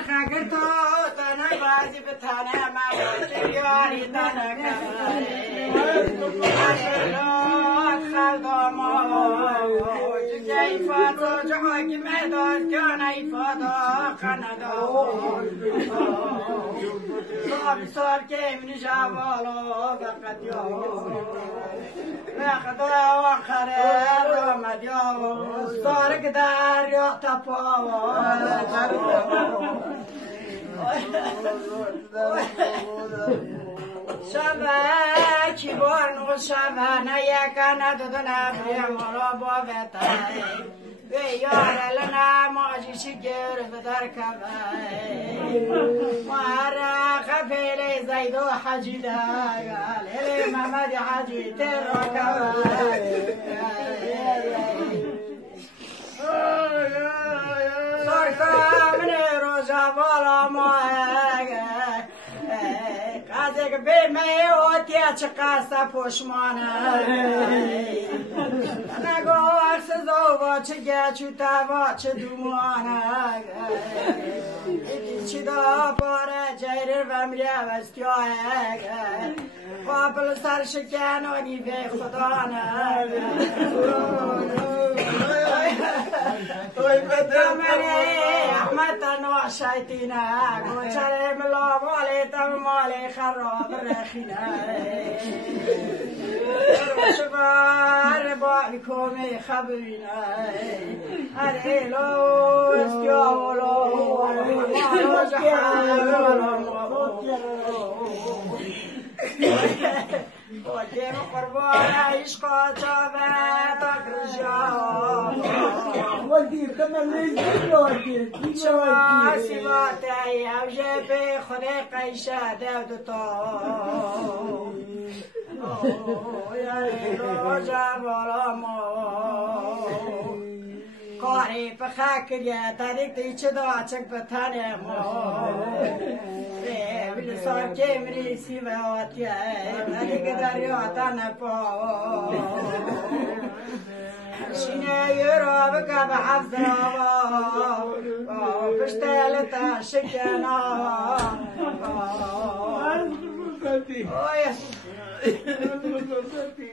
خاگر تو تنه بازی بتانه ما یاری تنه اشلات خدامو جای فاتو جایی مدار جانای فاتو خندا سال که من جوالو فقط یا فقط آخره رمد یا سارق دریا تپا شبه کی بارنو شبه نیکنه دودنه بیمارا با وطای بیاره لنا ماجی شگر بدر کبه مارا خفیلی زیدو حجی داگل هلی محمد حجی تر کبه سرکا من روزا بالا ماهگه قازق بی میوتی چقاسته پشمانه نگو عرص زوبا چه گچو توا چه دومانه ایتی چی دا پاره جیرر و مریه وستیاه قابل سر شکنانی به خدا نه احمد تنوع شایتینه گوچره ملا مالی تم مالی خراب رخینه شبار باری کومی خبرینه اره لو استیاولو مالو جحالو قدم قربان عشقا جابه تقرجا ودي كمان ليش ودي شما سیواتی او جبه خود قیشه دودتا یعنی روزا بالا ما کاری پخکریه تاریک دیچه دا چک بطنه ما بلسان که مری سیواتیه تاریک دریاتا نپا شینه یورو بگه به حفظ رابا پشتلتا شکنا أنا